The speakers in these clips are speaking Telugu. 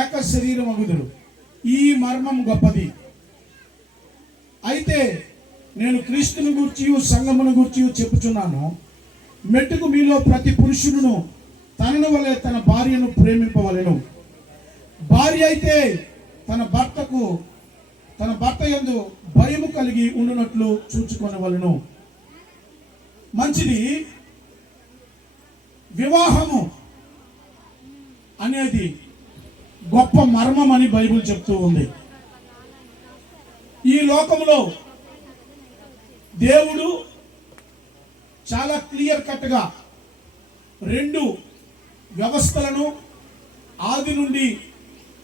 ఏక శరీరం అగుదురు, ఈ మర్మం గొప్పది. అయితే నేను క్రీస్తుని గూర్చి సంఘమును గూర్చి చెప్పుచున్నాను, మెట్టుకు మీలో ప్రతి పురుషుడును తనను వలె తన భార్యను ప్రేమింపవలెను. భార్య అయితే తన భర్త యందు భయము కలిగి ఉండునట్లు చూచుకొనవలెను. మంచిది. వివాహము అనేది గొప్ప మర్మం అని బైబిల్ చెప్తూ ఉంది. ఈ లోకంలో దేవుడు చాలా క్లియర్ కట్గా రెండు వ్యవస్థలను ఆది నుండి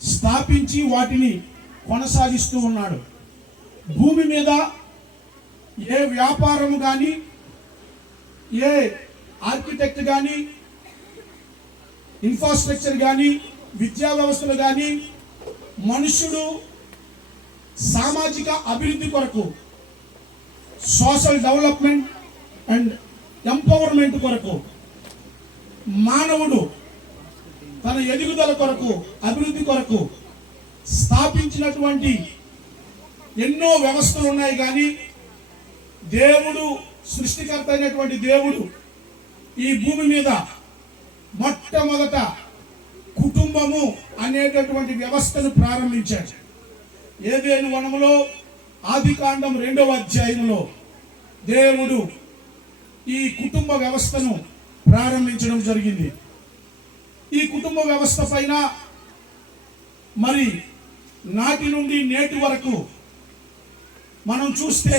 స్థాపించి వాటిని కొనసాగిస్తూ ఉన్నాడు. భూమి మీద ఏ వ్యాపారము కానీ, ఏ ఆర్కిటెక్ట్ కానీ, ఇన్ఫ్రాస్ట్రక్చర్ కానీ, విద్యా వ్యవస్థలు కానీ, మనుషుడు సామాజిక అభివృద్ధి కొరకు, సోషల్ డెవలప్మెంట్ అండ్ ఎంపవర్మెంట్ కొరకు, మానవుడు తన ఎదుగుదల కొరకు, అభివృద్ధి కొరకు స్థాపించినటువంటి ఎన్నో వ్యవస్థలు ఉన్నాయి. కానీ దేవుడు, సృష్టికర్త అయినటువంటి దేవుడు ఈ భూమి మీద మొట్టమొదట కుటుంబము అనేటటువంటి వ్యవస్థను ప్రారంభించాడు. ఏదెను వనములో ఆదికాండం 2వ అధ్యాయంలో దేవుడు ఈ కుటుంబ వ్యవస్థను ప్రారంభించడం జరిగింది. ఈ కుటుంబ వ్యవస్థ పైన మరి నాటి నుండి నేటి వరకు మనం చూస్తే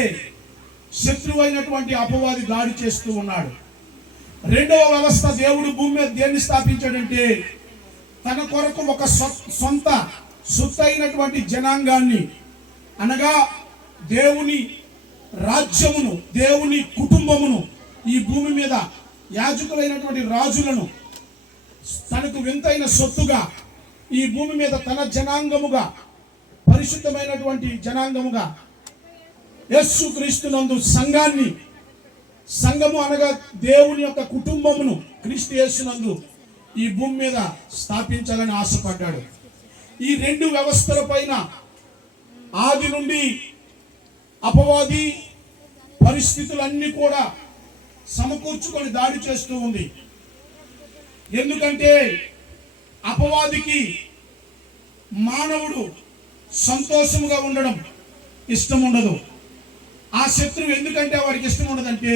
శత్రువు అయినటువంటి అపవాది దాడి చేస్తూ ఉన్నాడు. రెండవ వ్యవస్థ దేవుడు భూమి మీద దేన్ని స్థాపించాడంటే తన కొరకు ఒక సొంత సొత్తైనటువంటి జనాంగాన్ని, అనగా దేవుని రాజ్యమును, దేవుని కుటుంబమును, ఈ భూమి మీద యాజకులైనటువంటి రాజులను తనకు వింతైన సొత్తుగా ఈ భూమి మీద తన జనాంగముగా, పరిశుద్ధమైనటువంటి జనాంగముగా యేసు క్రీస్తునందు సంఘము అనగా దేవుని యొక్క కుటుంబమును క్రీస్తు యేసునందు ఈ భూమి మీద స్థాపించాలని ఆశపడ్డాడు. ఈ రెండు వ్యవస్థల పైన ఆది నుండి అపవాది పరిస్థితులన్నీ కూడా సమకూర్చుకొని దాడి చేస్తూ ఉంది. ఎందుకంటే అపవాదికి మానవుడు సంతోషముగా ఉండడం ఇష్టం ఉండదు. ఆ శత్రువు ఎందుకంటే వాడికి ఇష్టం ఉండదంటే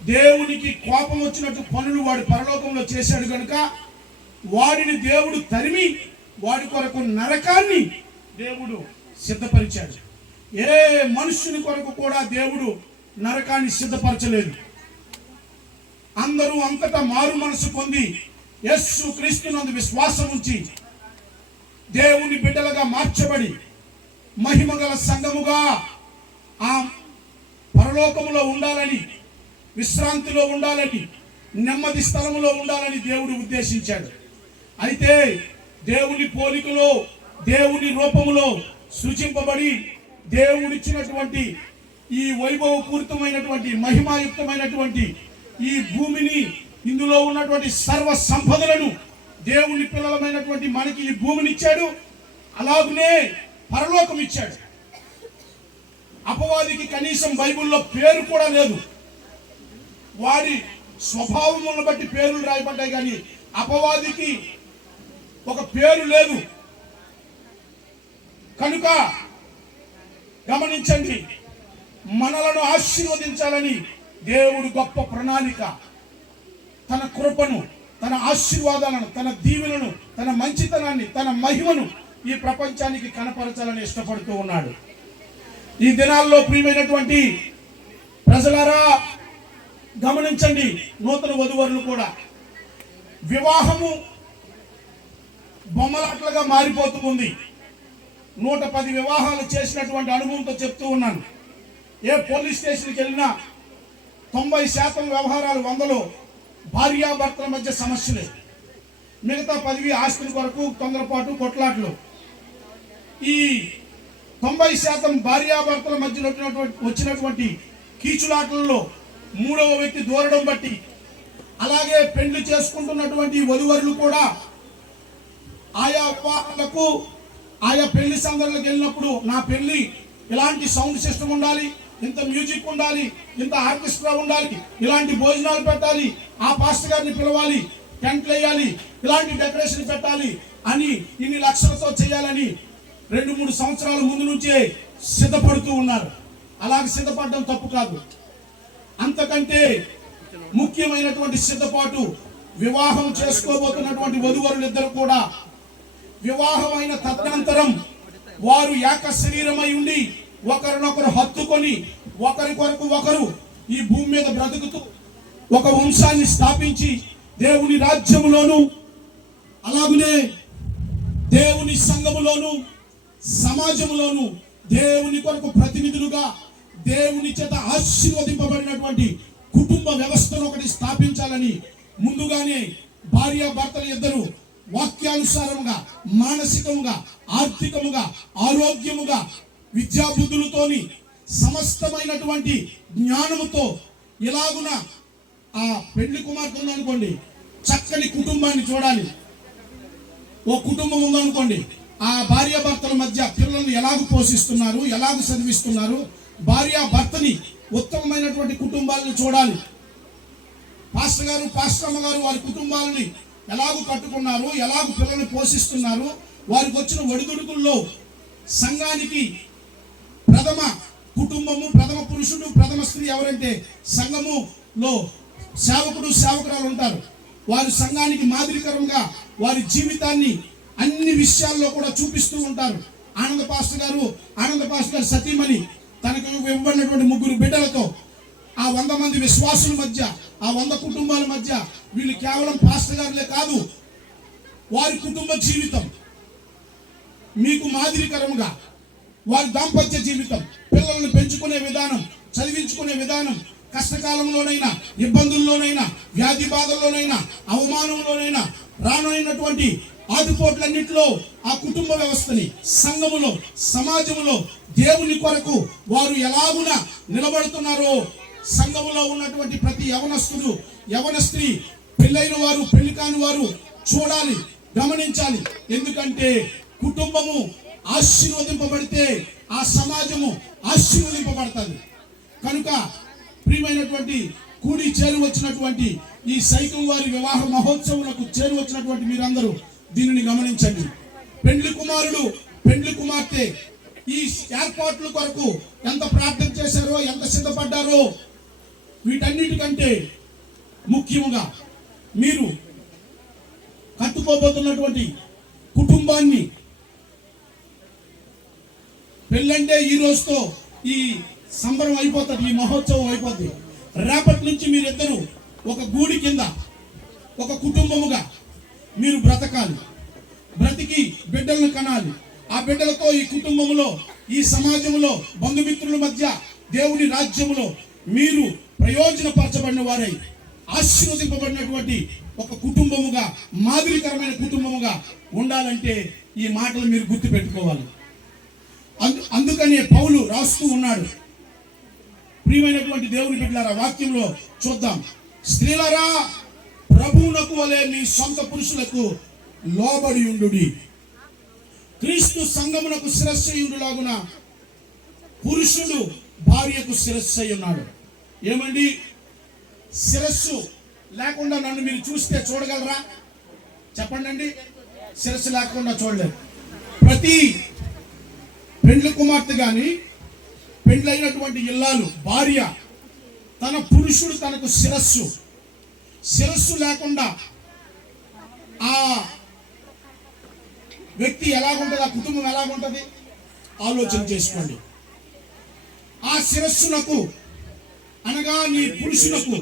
దేవునికి కోపం వచ్చినట్టు పనులు వాడు పరలోకంలో చేశాడు కనుక వాడిని దేవుడు తరిమి వాడి కొరకు నరకాన్ని దేవుడు సిద్ధపరిచాడు. ఏ మనుష్యుని కొరకు కూడా దేవుడు నరకాన్ని సిద్ధపరచలేదు. అందరూ అంతటా మారు మనసు పొంది యేసు క్రీస్తునందు విశ్వాసం ఉంచి దేవుని బిడ్డలుగా మార్చబడి మహిమగల సంఘముగా ఆ పరలోకములో ఉండాలని, విశ్రాంతిలో ఉండాలని, నెమ్మది స్థలములో ఉండాలని దేవుడు ఉద్దేశించాడు. అయితే దేవుని పోలికలో, దేవుని రూపములో సృజింపబడి దేవుడిచ్చినటువంటి ఈ వైభవపూరితమైనటువంటి మహిమాయుక్తమైనటువంటి ఈ భూమిని, ఇందులో ఉన్నటువంటి సర్వ సంపదలను దేవుని పిల్లలమైనటువంటి మనకి ఈ భూమిని ఇచ్చాడు. అలాగనే పరలోకం ఇచ్చాడు. అపవాదికి కనీసం బైబిల్లో పేరు కూడా లేదు. వాడి స్వభావములను బట్టి పేర్లు రాయబడ్డాయి, కానీ అపవాదికి ఒక పేరు లేదు. కనుక గమనించండి, మనలను ఆశీర్వదించాలని దేవుడు గొప్ప ప్రణాళిక, తన కృపను, తన ఆశీర్వాదాలను, తన దీవెనను, తన మంచితనాన్ని, తన మహిమను ఈ ప్రపంచానికి కనపరచాలని ఇష్టపడుతూ ఉన్నాడు. ఈ దినాల్లో ప్రియమైనటువంటి ప్రజలారా గమనించండి, నూతన వధువరులు కూడా వివాహము బొమ్మలాట్లుగా మారిపోతూ ఉంది. 110 వివాహాలు చేసినటువంటి అనుభవంతో చెప్తూ ఉన్నాను. ఏ పోలీస్ స్టేషన్కి వెళ్ళినా 90% వ్యవహారాలు 100లో భార్యాభర్తల మధ్య సమస్యలే. మిగతా 10 ఆస్తుల కొరకు తొందరపాటు, కొట్లాట్లు. ఈ 90% భార్యాభర్తల మధ్యలో వచ్చినటువంటి కీచులాటలలో 3వ వ్యక్తి దూరడం బట్టి, అలాగే పెళ్లి చేసుకుంటున్నటువంటి వధువరులు కూడా ఆయా వివాహాలకు ఆయా పెళ్లి సందర్భాలకు వెళ్ళినప్పుడు నా పెళ్లి ఇలాంటి సౌండ్ సిస్టమ్ ఉండాలి, ఇంత మ్యూజిక్ ఉండాలి, ఇంత ఆర్కెస్ట్రా ఉండాలి, ఇలాంటి భోజనాలు పెట్టాలి, ఆ పాస్టర్ గారిని పిలవాలి, టెంట్లు వేయాలి, ఇలాంటి డెకరేషన్ పెట్టాలి అని ఇన్ని లక్షలతో చేయాలని 2-3 సంవత్సరాల ముందు నుంచే సిద్ధపడుతూ ఉన్నారు. అలాగే సిద్ధపడడం తప్పు కాదు. అంతకంటే ముఖ్యమైనటువంటి సిద్ధపాటు వివాహం చేసుకోబోతున్నటువంటి వధువరులిద్దరు కూడా వివాహం అయిన తదనంతరం వారు ఏక శరీరమై ఉండి ఒకరినొకరు హత్తుకొని ఒకరి కొరకు ఒకరు ఈ భూమి మీద బ్రతుకుతూ ఒక వంశాన్ని స్థాపించి దేవుని రాజ్యములోను అలాగనే దేవుని సంఘములోను సమాజములోను దేవుని కొరకు ప్రతినిధులుగా దేవుని చేత ఆశీర్వదింపబడినటువంటి కుటుంబ వ్యవస్థను ఒకటి స్థాపించాలని ముందుగానే భార్యాభర్తలు ఇద్దరు వాక్యానుసారంగా మానసికముగా ఆర్థికముగా ఆరోగ్యముగా విద్యాబుద్ధులతోని సమస్తమైనటువంటి జ్ఞానముతో ఇలాగున ఆ పెళ్లి కుమార్తె ఉందనుకోండి, చక్కని కుటుంబాన్ని చూడాలి. ఓ కుటుంబం ఉందనుకోండి, ఆ భార్యాభర్తల మధ్య పిల్లల్ని ఎలాగ పోషిస్తున్నారు, ఎలాగ చదివిస్తున్నారు, భార్యాభర్తని ఉత్తమమైనటువంటి కుటుంబాలను చూడాలి. పాస్టర్ గారు పాస్టర్ అమ్మగారు వారి కుటుంబాలని ఎలాగూ కట్టుకున్నారు, ఎలాగ పిల్లల్ని పోషిస్తున్నారు, వారికి వచ్చిన ఒడిదుడుకుల్లో సంఘానికి ప్రథమ కుటుంబము, ప్రథమ పురుషుడు, ప్రథమ స్త్రీ ఎవరంటే సంఘములో సేవకుడు సేవకురాలు ఉంటారు. వారి సంఘానికి మాదిరికరంగా వారి జీవితాన్ని అన్ని విషయాల్లో కూడా చూపిస్తూ ఉంటారు. ఆనంద పాస్టర్ గారు సతీమణి తనకు ఇవ్వబడినటువంటి 3 బిడ్డలతో ఆ 100 మంది విశ్వాసుల మధ్య, ఆ 100 కుటుంబాల మధ్య వీళ్ళు కేవలం పాస్టర్ గారులే కాదు, వారి కుటుంబ జీవితం మీకు మాదిరికరంగా వారి దాంపత్య జీవితం, పిల్లలను పెంచుకునే విధానం, చదివించుకునే విధానం, కష్టకాలంలోనైనా ఇబ్బందుల్లోనైనా వ్యాధి బాధల్లోనైనా అవమానంలోనైనా రానున్నటువంటి ఆటుపోట్లన్నింటిలో ఆ కుటుంబ వ్యవస్థని సంఘములో సమాజంలో దేవుని కొరకు వారు ఎలాగున నిలబడుతున్నారో సంఘములో ఉన్నటువంటి ప్రతి యవనస్తుడు యవనస్త్రీ పెళ్ళైన వారు పెళ్లి కాని వారు చూడాలి, గమనించాలి. ఎందుకంటే కుటుంబము ఆశీర్వదింపబడితే ఆ సమాజము ఆశీర్వదింపబడుతుంది. కనుక ప్రియమైనటువంటి కూడి చేరు వచ్చినటువంటి ఈ సైకం వారి వివాహ మహోత్సవులకు చేరు వచ్చినటువంటి మీరందరూ దీనిని గమనించండి. పెండ్లి కుమారుడు పెండ్లి కుమార్తె ఈ ఏర్పాట్ల కొరకు ఎంత ప్రార్థన చేశారో, ఎంత సిద్ధపడ్డారో, వీటన్నిటికంటే ముఖ్యముగా మీరు కట్టుకోబోతున్నటువంటి కుటుంబాన్ని, పెళ్ళంటే ఈ రోజుతో ఈ సంబరం అయిపోతుంది, ఈ మహోత్సవం అయిపోద్ది. రేపటి నుంచి మీరిద్దరూ ఒక గూడి కింద ఒక కుటుంబముగా మీరు బ్రతకాలి, బ్రతికి బిడ్డలను కనాలి. ఆ బిడ్డలతో ఈ కుటుంబములో, ఈ సమాజంలో, బంధుమిత్రుల మధ్య, దేవుని రాజ్యములో మీరు ప్రయోజనపరచబడిన వారై ఆశీర్వదింపబడినటువంటి ఒక కుటుంబముగా, మాదిరికరమైన కుటుంబముగా ఉండాలంటే ఈ మాటలు మీరు గుర్తు పెట్టుకోవాలి. అందుకనే పౌలు రాస్తూ ఉన్నాడు. ప్రియమైనటువంటి దేవుని బిడ్డలారా, వాక్యంలో చూద్దాం. స్త్రీలారా, ప్రభువునకు వలె మీ సొంత పురుషులకు లోబడి ఉండుడి. క్రీస్తు సంఘమునకు శిరస్సయుండులాగున పురుషుడు భార్యకు శిరస్సు అయి ఉన్నాడు. ఏమండి, శిరస్సు లేకుండా నన్ను మీరు చూస్తే చూడగలరా? చెప్పండి అండి. శిరస్సు లేకుండా చూడలేరు. ప్రతి పెండ్లి కుమార్తె కానీ పెండ్లైనటువంటి ఇల్లాలు భార్య తన పురుషుడు తనకు శిరస్సు లేకుండా ఆ వ్యక్తి ఎలాగుంటుంది, ఆ కుటుంబం ఎలాగుంటుంది ఆలోచన చేసుకోండి. ఆ శిరస్సునకు అనగా నీ పురుషునకు,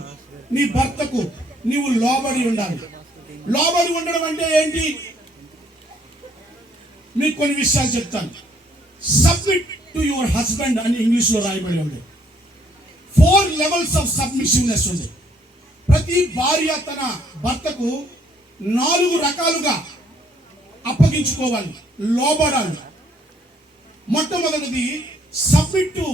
నీ భర్తకు నీవు లోబడి ఉండాలి. లోబడి ఉండడం అంటే ఏంటి? మీకు కొన్ని విషయాలు చెప్తాను. సబ్మిట్ టు యువర్ హస్బెండ్ అని ఇంగ్లీష్లో రాయబడి ఉంది. 4 levels ఆఫ్ సబ్మిషన్నెస్ ఉంది. ప్రతి భార్య తన భర్తకు 4 రకాలుగా అప్పగించుకోవాలి, లోబడాలి. మొట్టమొదటిది submit to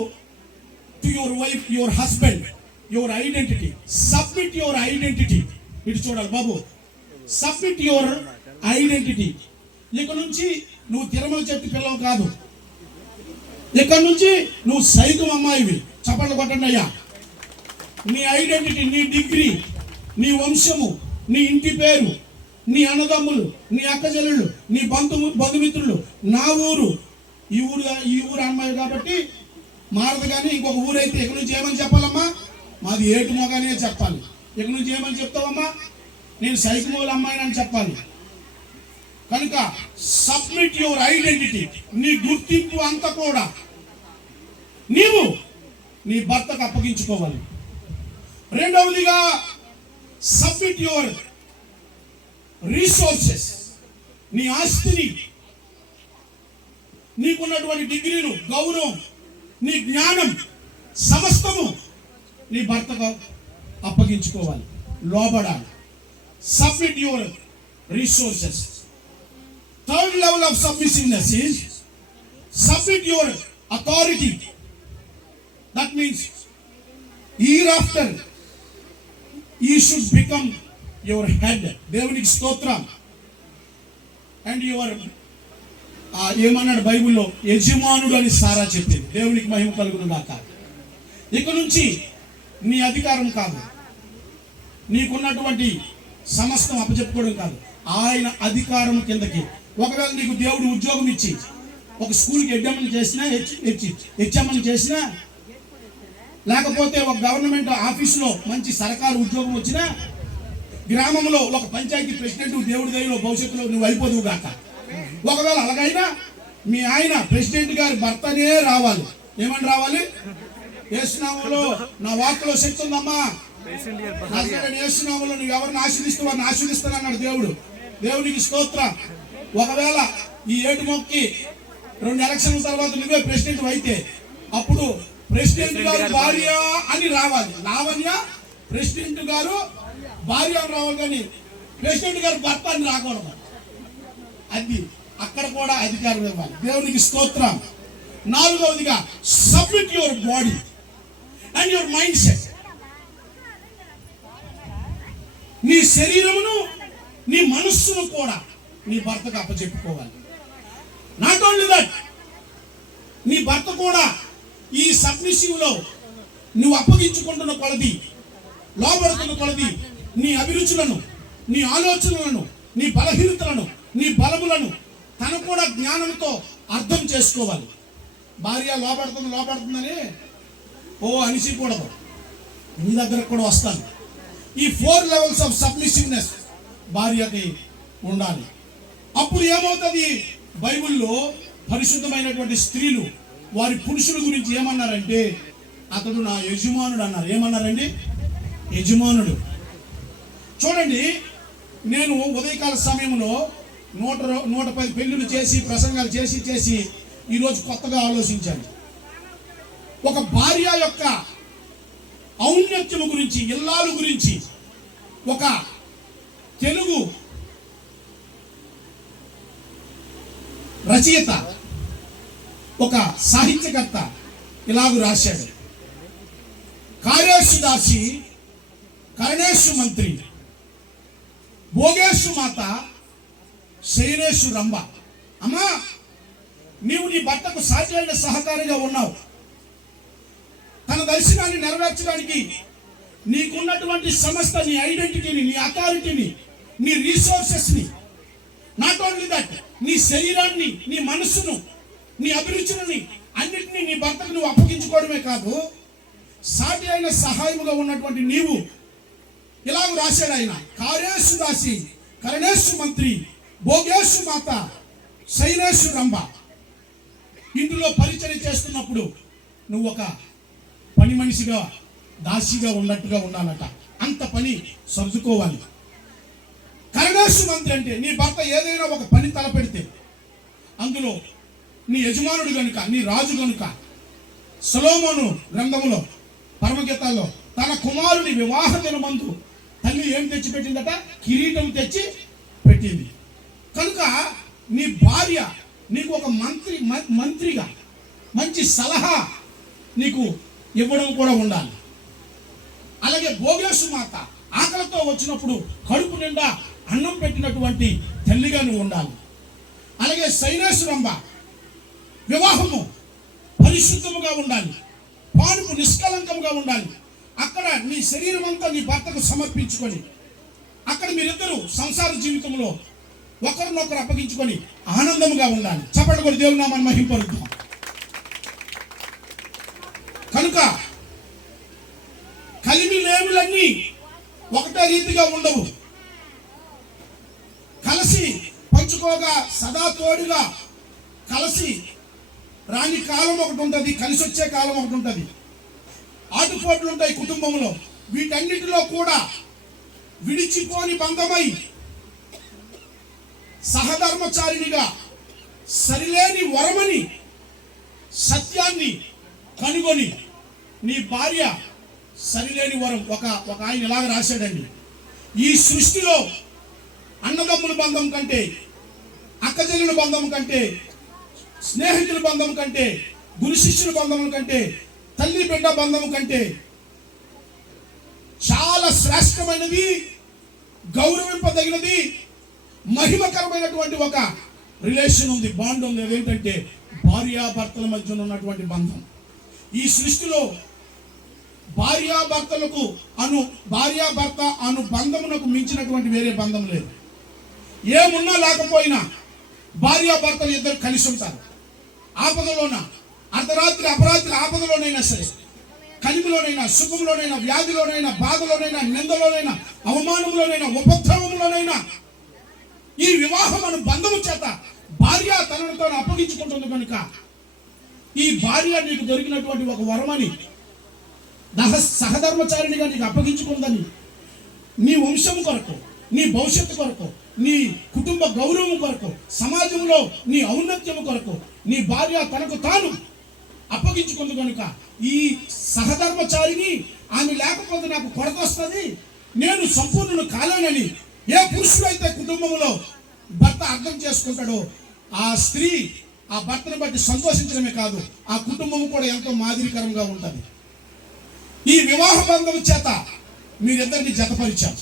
your wife, your husband, your identity. Submit your identity. ఇటు చూడాలి బాబు. Submit your identity. ఇక నుంచి నువ్వు తిరుమల చెట్టు పిల్లవు కాదు. ఇక్కడ నుంచి నువ్వు సైతం అమ్మాయివి. చప్పట్లు కొట్టండి అయ్యా. నీ ఐడెంటిటీ, నీ డిగ్రీ, నీ వంశము, నీ ఇంటి పేరు, నీ అన్నదమ్ములు, నీ అక్కచెల్లెళ్ళు, నీ బంధుమిత్రులు, నా ఊరు, ఈ ఊరు అమ్మాయి కాబట్టి మారదు. కానీ ఇంకొక ఊరైతే ఇక నుంచి ఏమని చెప్పాలమ్మా? మాది ఏటు మొగానే చెప్పాలి. ఇక నుంచి ఏమని చెప్తావమ్మా? నేను సైకిమోల అమ్మాయిని అని చెప్పాలి. కనుక సబ్మిట్ యువర్ ఐడెంటిటీ, నీ గుర్తింపు అంతా కూడా నీవు నీ భర్తకు అప్పగించుకోవాలి. రెండవదిగా సబ్మిట్ యువర్ రీసోర్సెస్, నీ ఆస్తిని, నీకున్నటువంటి డిగ్రీలు, గౌరవం, నీ జ్ఞానం సమస్తము నీ భర్తకు అప్పగించుకోవాలి, లోబడాలి. Submit your resources. Third level of submissiveness is submit your authority. That means hereafter you should become your head. దేవునికి స్తోత్రం. అండ్ యువర్ ఏమన్నాడు బైబిల్లో? యజమానుడు అని సారా చెప్పింది. దేవునికి మహిమ కలుగును గాక. ఇక నుంచి నీ అధికారం కాదు, నీకున్నటువంటి సమస్తం అప్పచెప్పుకోవడం కాదు, ఆయన అధికారం కిందకి. ఒకవేళ నీకు దేవుడు ఉద్యోగం ఇచ్చి ఒక స్కూల్కి హెచ్ఎంఎన్ చేసినా, లేకపోతే ఒక గవర్నమెంట్ ఆఫీసులో మంచి సర్కారు ఉద్యోగం వచ్చినా, గ్రామంలో ఒక పంచాయతీ ప్రెసిడెంట్ దేవుడి దయలో భవిష్యత్తులో నువ్వు అయిపోదువు గాక. ఒకవేళ అలాగైనా మీ ఆయన ప్రెసిడెంట్ గారి భర్తనే రావాలి. ఏమని రావాలి? యేసునామములో నా వాక్కులో శక్తి ఉందమ్మా, యేసునామములో నువ్వు ఎవరిని ఆశీర్దిస్తూ వారిని ఆశీర్దిస్తానన్నాడు దేవుడు. దేవునికి స్తోత్రం. ఒకవేళ ఈ ఏటు మొక్కి 2 ఎలక్షన్ల తర్వాత నువ్వే ప్రెసిడెంట్ అయితే అప్పుడు ప్రెసిడెంట్ గారు భార్య అని రావాలి. లావణ్య ప్రెసిడెంట్ గారు భార్య అని రావాలి, కానీ ప్రెసిడెంట్ గారు భర్త అని రాకూడదు. అది అక్కడ కూడా అధికారం ఇవ్వాలి. దేవునికి స్తోత్రం. నాలుగవదిగా submit your body and your mind set. నీ శరీరమును, నీ మనస్సును కూడా నీ భర్తకు అప్పచెప్పుకోవాలి. నాట్ ఓన్లీ దట్, నీ భర్త కూడా ఈ సబ్మిసివ్ లో నువ్వు అప్పగించుకుంటున్న కొలది, లోబడుతున్న కొలది, నీ అభిరుచులను, నీ ఆలోచనలను, నీ బలహీనతలను, నీ బలములను తను కూడా జ్ఞానంతో అర్థం చేసుకోవాలి. భార్య లోబడుతుందని అనిసికూడదు. నీ దగ్గరకు కూడా వస్తాను. ఈ 4 లెవెల్స్ ఆఫ్ సబ్మిసివ్నెస్ భార్యకి ఉండాలి. అప్పుడు ఏమవుతుంది? బైబిల్లో పరిశుద్ధమైనటువంటి స్త్రీలు వారి పురుషుల గురించి ఏమన్నారంటే, అతడు నా యజమానుడు అన్నారు. ఏమన్నారండి? యజమానుడు. చూడండి, నేను ఉదయకాల సమయంలో 110 పెళ్లిళ్ళు చేసి ప్రసంగాలు చేసి ఈరోజు కొత్తగా ఆలోచించాను. ఒక భార్య యొక్క ఔన్నత్యము గురించి, ఇల్లాలు గురించి ఒక తెలుగు రచయిత, ఒక సాహిత్యకర్త ఇలాగూ రాశాడు. కార్యేషు దాసి, కరణేషు మంత్రి, భోగేషు మాత, శయనేషు రంభ. అమ్మా, నీవు నీ భర్తకు సాటి అయిన సహకారిగా ఉన్నావు. తన దర్శనాన్ని నెరవేర్చడానికి నీకున్నటువంటి సమస్త నీ ఐడెంటిటీని, నీ అథారిటీని, నీ రీసోర్సెస్ని, నాట్ ఓన్లీ దట్, నీ శరీరాన్ని, నీ మనస్సును, నీ అభిరుచులని అన్నిటినీ నీ భర్తకు నువ్వు అప్పగించుకోవడమే కాదు, సాటి అయిన సహాయముగా ఉన్నటువంటి నీవు. ఇలాగ రాశాడు ఆయన. కార్యేషు దాసి, కరణేషు మంత్రి, భోగేషు మాత, శయనేషు రంభ. ఇందులో పరిచయం చేస్తున్నప్పుడు నువ్వు ఒక పని మనిషిగా, దాసిగా ఉన్నట్టుగా ఉండాలట. అంత పని సర్దుకోవాలి. కరణేషు మంత్రి అంటే నీ భర్త ఏదైనా ఒక పని తలపెడితే అందులో నీ యజమానుడు కనుక, నీ రాజు కనుక, సొలొమోను గ్రంథములో పరమగీతాల్లో తన కుమారుని వివాహ దినమందు తల్లి ఏం తెచ్చి పెట్టిందట? కిరీటం తెచ్చి పెట్టింది. కనుక నీ భార్య నీకు ఒక మంత్రిగా మంచి సలహా నీకు ఇవ్వడం కూడా ఉండాలి. అలాగే భోగేషు మాత ఆకలితో వచ్చినప్పుడు కడుపు నిండా అన్నం పెట్టినటువంటి తల్లిగా నువ్వు ఉండాలి. అలాగే సైనేశ్వరంబ వివాహము పరిశుద్ధముగా ఉండాలి, పానుపు నిష్కలంకంగా ఉండాలి. అక్కడ నీ శరీరం అంతా నీ భర్తకు సమర్పించుకొని అక్కడ మీరిద్దరూ సంసార జీవితంలో ఒకరినొకరు అప్పగించుకొని ఆనందంగా ఉండాలి. చప్పట్లు కొట్టి దేవుని నామాన్ని మహింపరుద్దాం. కనుక కలిమి లేవులన్నీ ఒకటే రీతిగా ఉండవు. కలిసి పంచుకోగా సదా తోడుగా కలిసి రాని కాలం ఒకటి ఉంటుంది, కలిసి వచ్చే కాలం ఒకటి ఉంటుంది. ఆటుపోట్లు ఉంటాయి కుటుంబంలో. వీటన్నిటిలో కూడా విడిచిపోని బంధమై సహధర్మచారినిగా సరిలేని వరమని సత్యాన్ని కనుగొని నీ భార్య సరిలేని వరం. ఒక ఆయన ఇలాగ రాశాడండి, ఈ సృష్టిలో అన్నదమ్ముల బంధం కంటే, అక్కచెల్లెల బంధం కంటే, స్నేహితుల బంధం కంటే, గురు శిష్యుల బంధం కంటే, తల్లి బిడ్డ బంధం కంటే చాలా శ్రేష్టమైనది, గౌరవింపదగినది, మహిమకరమైనటువంటి ఒక రిలేషన్ ఉంది, బాండ్ ఉంది. అదేంటంటే భార్యాభర్తల మధ్య ఉన్నటువంటి బంధం. ఈ సృష్టిలో భార్యాభర్తలకు భార్యాభర్త అను బంధమునకు మించినటువంటి వేరే బంధం లేదు. ఏమున్నా లేకపోయినా భార్యాభర్తలు ఇద్దరు కలిసి ఉంటారు. ఆపదలోన అర్ధరాత్రి అపరాత్రి ఆపదలోనైనా సరే, కలిమిలోనైనా, సుఖంలోనైనా, వ్యాధిలోనైనా, బాధలోనైనా, నిందలోనైనా, అవమానంలోనైనా, ఉపద్రవంలోనైనా ఈ వివాహం అను బంధము చేత భార్య తనను తాను అప్పగించుకుంటుంది. కనుక ఈ భార్య నీకు దొరికినటువంటి ఒక వరమని, సహధర్మచారినిగా నీకు అప్పగించుకుందని, నీ వంశం కొరకు, నీ భవిష్యత్తు కొరకు, నీ కుటుంబ గౌరవం కొరకు, సమాజంలో నీ ఔన్నత్యం కొరకు నీ భార్య తనకు తాను అప్పగించుకుంది. కనుక ఈ సహధర్మచారిని ఆమె లేకపోతే నాకు కొరత వస్తుంది, నేను సంపూర్ణను కాలేనని ఏ పురుషుడైతే కుటుంబంలో భర్త అర్థం చేసుకుంటాడో ఆ స్త్రీ ఆ భర్తను బట్టి సంతోషించడమే కాదు, ఆ కుటుంబం కూడా ఎంతో మాదిరికరంగా ఉంటుంది. ఈ వివాహ బంధం చేత మీరిద్దరిని జతపరిచారు.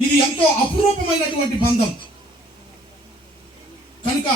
ఇది ఎంతో అపురూపమైనటువంటి బంధం. కనుక